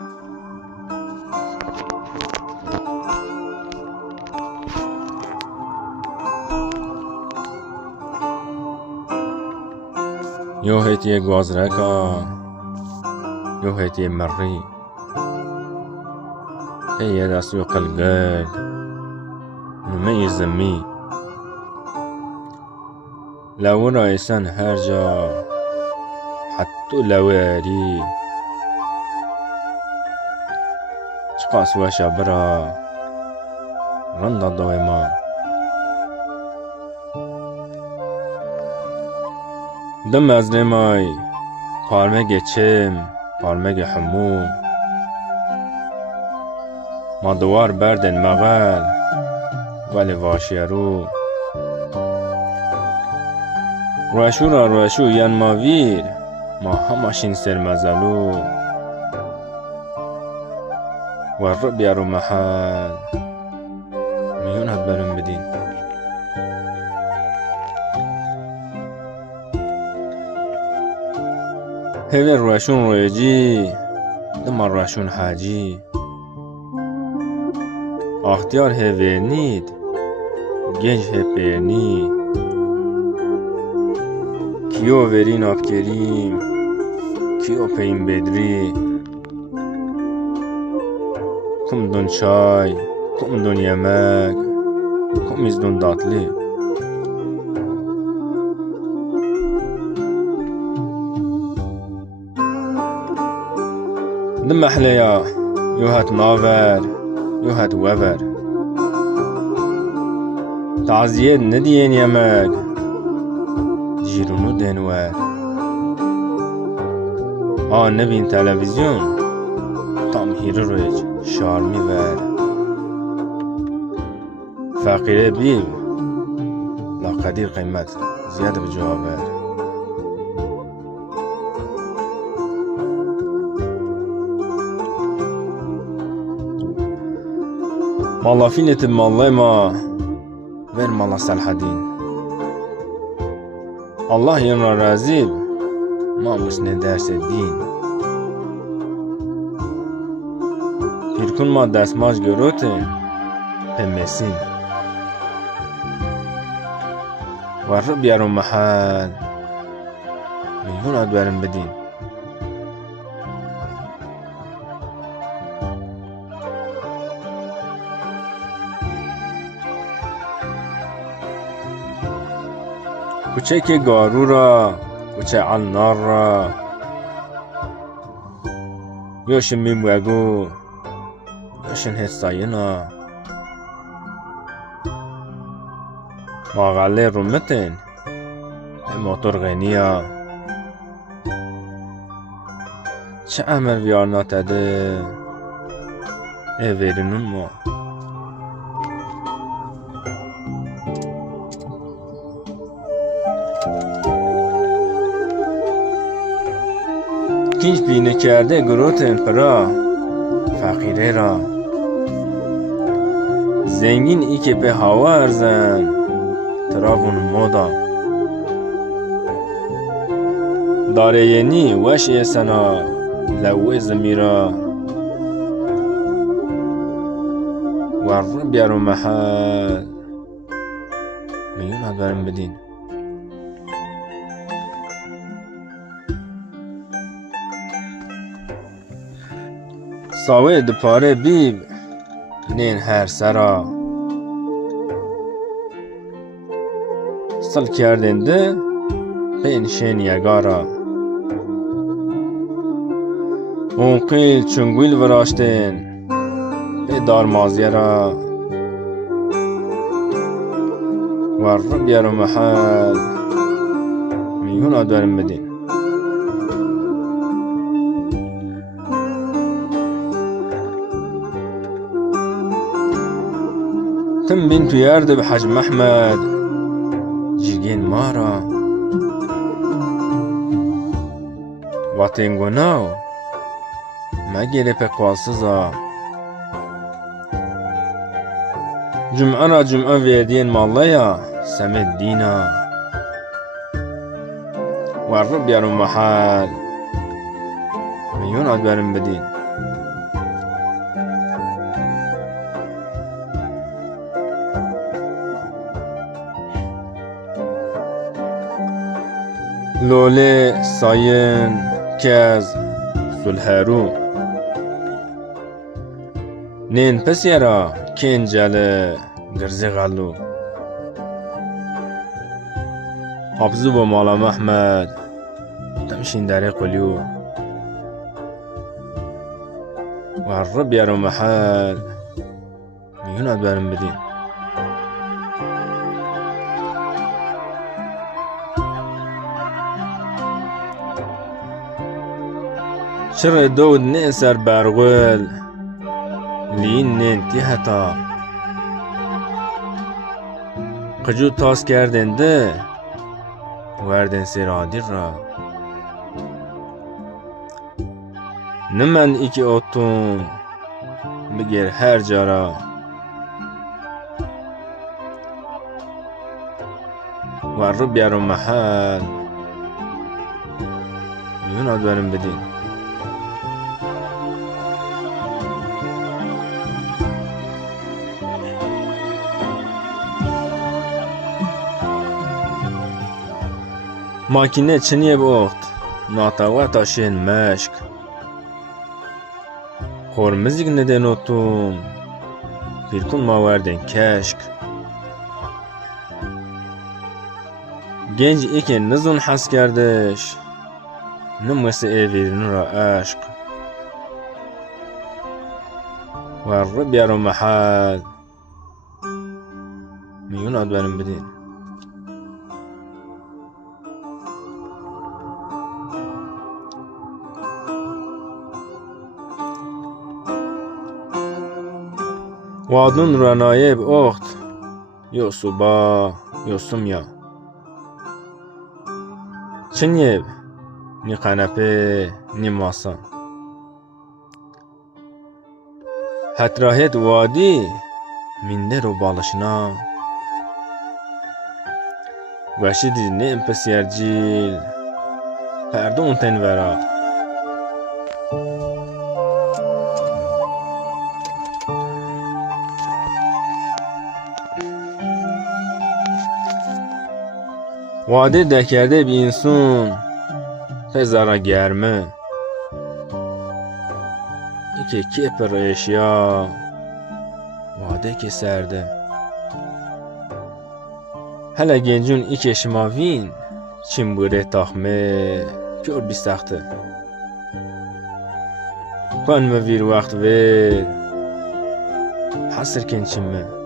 یو هیتی گوازرکا یو هیتی مری هی دستو قلقل نمی زمی لو رایسن هر جا حتی لواری چقاس وشا برا رند دویمان دم از نمای پارمگ چم پارمگ حموم ما دوار بردن مغل ولی واشیرو روشو را روشو ین ماویر ما هماشین سرمزلو و رب یارو محل میون هد برم بدین هیل روشون رویجی دم روشون حاجی اختیار هیونید گنج هپینی کیو ورین آب کریم کیو پیم بدری کم دون چای کم دون یمک کم از دون داتلی دم محلیا یو هات ناور یو هات وور تعزیه ندین یمک جیرونو دنور نبین تلویزیون تام هیر رویج شارمی ور فقیره بیل لا قدیر قیمت زیاده به جوابر مالا فیلت مالای ما ور مالا صلح دین الله ین را رازیب ما مسنه درس دین پیرکن ما دستماش گروته پمسین و رو بیارو محل میون آد برم بدین کوچه که گارو را کوچه النار را یوشن میموگو یوشن حساینا ماغاله رومتن موتور غنیا چه امر ویارنا تده ویرنون ما کینج بینه کرده گروتن پرا فقیره را زنگین ای که به هوا ارزن تراون مودا داره ینی وش سنا لوه زمیرا و رو بیارو محل میون ها برم بدین ساوه دپاره بیب نین هر سرا سل کردنده پینشین یگارا اون قیل چونگویل وراشتن به دار مازیرا و رو بیارو محل میون آدارم بدین تم بنتو يارد بحجم أحمد جيجين مارا واتنگو ناو مگیره پا قوالسزا جمعه را جمعه ویدین مالیا سمت دینا و رو بیارو محل میون آد برم بدین لوله ساین کز سلهرو نین پسیرا کنجله گرزی غلو حافظو با مالا محمد تمشین داری قلیو و الرب یارو محل میونت برم بدین شر دود نسر برغل لین ننتی حتا قجو تاس کردن ده وردن سرادی را نمن ایکی اوتون بگیر هر جارا و رو بیارو محل میونات برم بدین ماکینه چنیه بوخت ناتاوه تاشین مشک خورمزیگ ندن اوتون پیرکون ما وردن کشک گنج ایکه نزون حس کردش نموسه ایویرن را عشق و رو بیارو محل میونات برم بدین وادون را نایب اخت یو صبا یو سمیا چنیب نی قنپه نی ماسا هتراهت وادی منده رو بالشنا وشیدی نیم پسیر جیل پردون تنورا وعده دکرده بی انسون پزارا گرمه ایکی که پر اشیا وعده که سرده هلا گنجون ایکی شماوین چیم بوره تاخمه کور بی سخته کن مویر وقت ویر حسر کن چیمه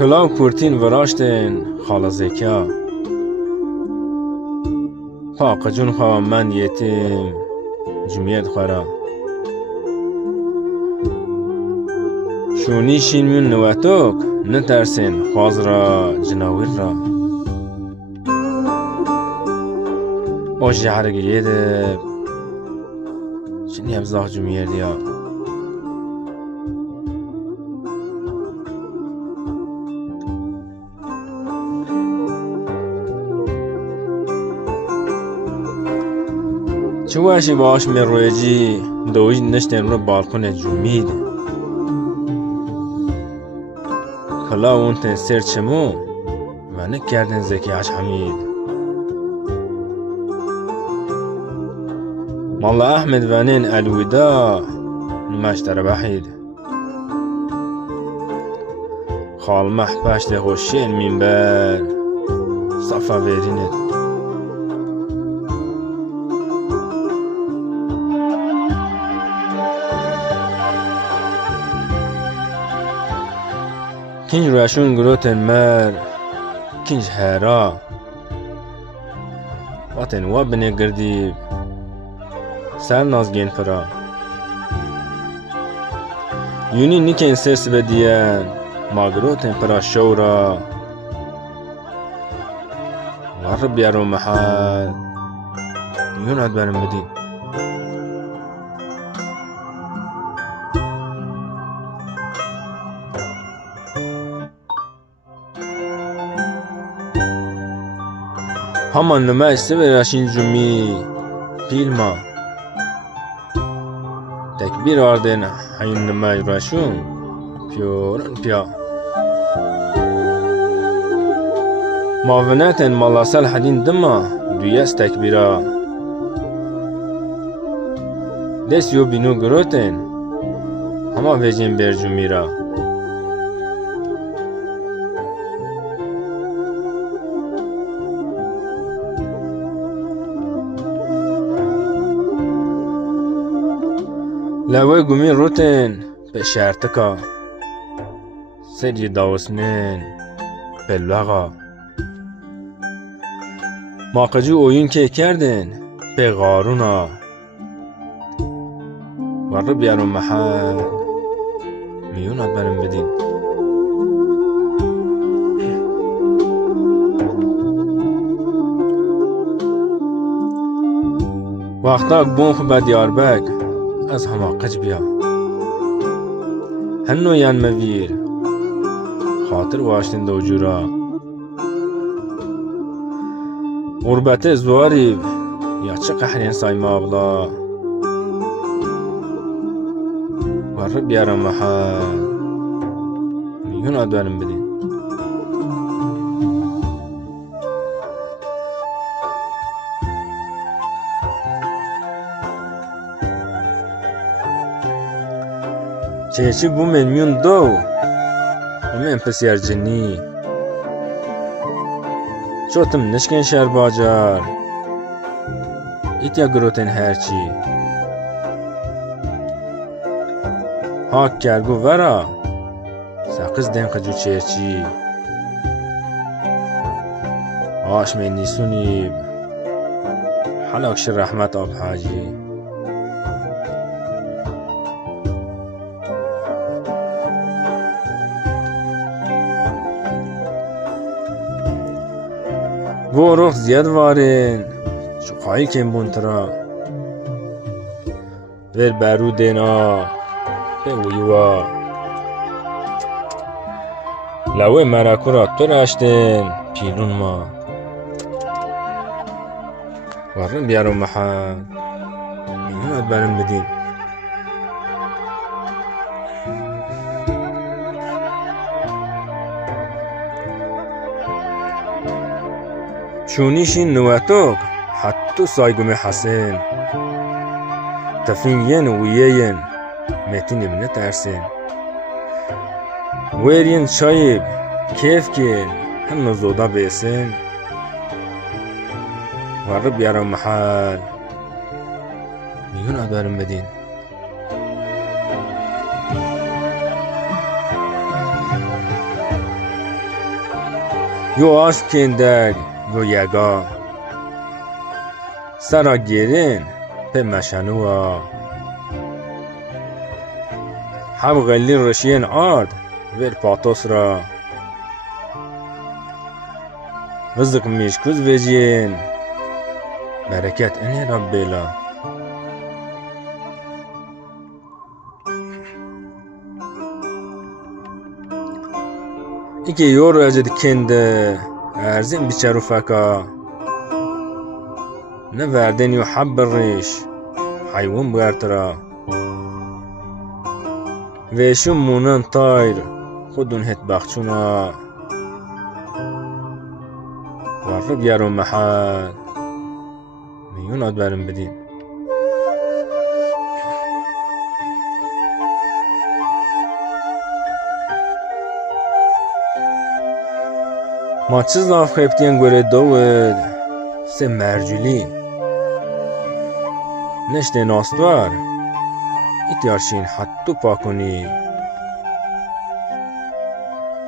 کلاو پورتین وراشتن خالا زکا پاق جون خواه من یتیم جمعیت خورا شونی شین من نواتوک نترسین خواز را جناویر را او جهرگ یده چنی ابزاق جمعیت دیا چواشی باش می رویجی دویج نشتن رو بالکن جمید کلا اونتن سر چمو و نکردن زکی عش حمید مالا احمد ونین الودا نمشتر بحید خالمح پشت خوشین منبر صفا ویرینت کنج روشون گروتن مر کنج هرا واتن وابنه گردی سر نازگین فرا یونی نیکن سرس بدین ما گروتن فرا شورا ور بیارو محل یونت برم بدین همان نمه سوی راشین جمی پیلما تکبیر آردن حیون نمای راشون پیورن پیا معاونتن مالاسل حدین دما دویست تکبیرا دست یو بینو گروتن هما ویجین برجو میرا لوی گومی روتن به شرطکا سری داوسنن بلوغا ماقجو اوین که کردن به غارونا ور بیارون محل میونات برم بدین وقتا بون خوب دیاربک از هما قج بیا هنو یان مویر خاطر واشتن دو جورا غربت زواری یا چه قهرین سایما ابلا ور بیارم محل میون آدوارم بدین چهچی بو من میون دو من پس یرجنی چوتم نشکن شهر باجار ایتیا گروتن هرچی هاک کرگو ورا ساقز دن قجو چهچی آش من نیسونیب حلاکش رحمت آب حاجی بو روح زیاد وارن شقایی کن بونترا ور برو دینا به ویوا لوه مراکو را تو راشتن پیلون ما ورن بیارون محل میونات برم بدین چونیشین نواتوک حتو سایگوم حسن تفین ین ویین متین ابن ترسین ویرین چایب کیف کن هم نزودا بیسن ور بیارم محل میون آدوارم بدین یو آش کندگ یو یگا سرا گیرین به مشنوا حب غلی رشین آرد ور پاتوس را رزق میشکوز ویجین برکت اینه رب بیلا ایکی یور اجد کنده ارزین بیچارو فکا نه وردن یو حب ریش حیوان بگرترا ویشون مونن تایر خودون هت بخچونا ور بیارون محل میون آد برم بدین ما چیز لاف خیبتین گوره دوید سه مرجولی نشته ناستوار ایتیارشین حتو پاکنی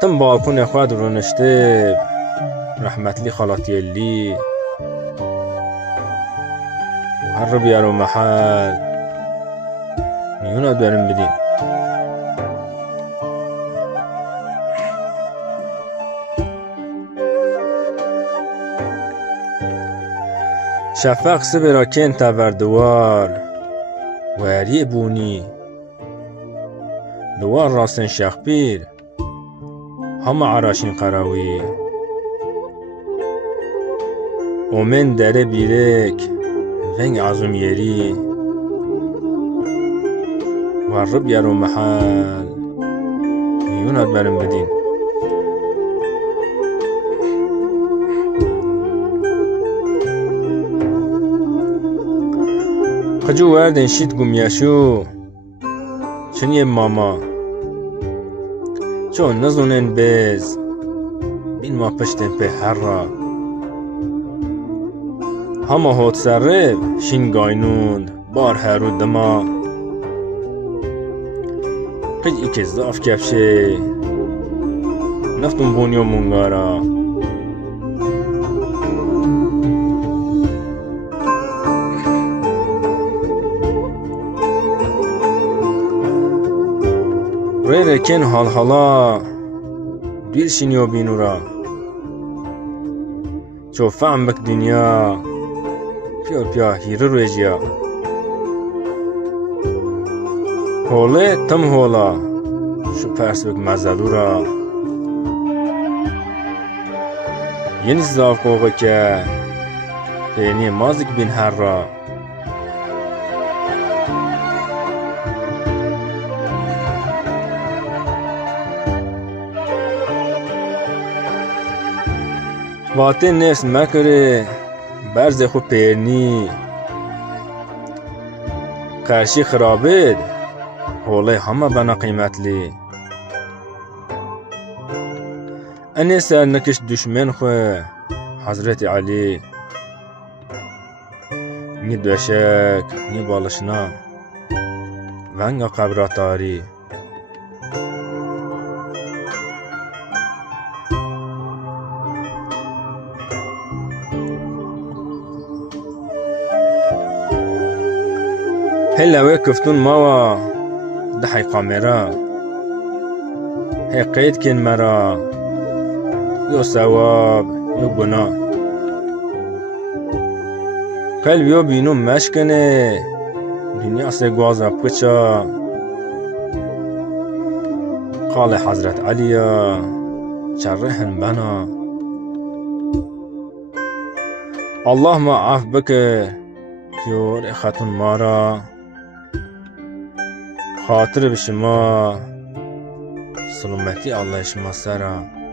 تم بالکن خود رو نشته رحمتلی خالاتی لی و هر رو بیارو محل میونات برم بدین شفق سبرا کن تاوردوار وری بونی دوار راستن شخبیر همه عراشین قراوی اومن دره بیرک ونگ عظم یری ورب یارو محل میونت برم بدین خجو وردن شید گمیشو چنیه ماما چون نزونن بز بین ما پشتن به هر را همه هات سرب شین گاینون بار هرو دما قج ایک زاف کفشه نفتون بونیو مونگارا ری رکن حال حالا دیل شینیو بینورا چو فهم بک دنیا پیار پیار هیره رویجیا هوله تم هولا شو پرس بک مزدورا یعنی زاف قوغه که پینی مازک بین هر را واته نفس مکره برز خو پیرنی کرشی خرابید هوله همه بنا قیمتلی انی سر نکش دشمن خو حضرت علی نی دوشک نی بالشنا ونگا قبراتاری هلا وی کفتون ماوا دحی قامرا هی قید کن مرا یو ثواب یو گناه قلب یو بینو مشکنه دنیا سے گوازا پچا قال حضرت علیا چرهن بنا الله ما عف بکر پیور خاتون مارا خاطر به شما سلامتی الله شما سرا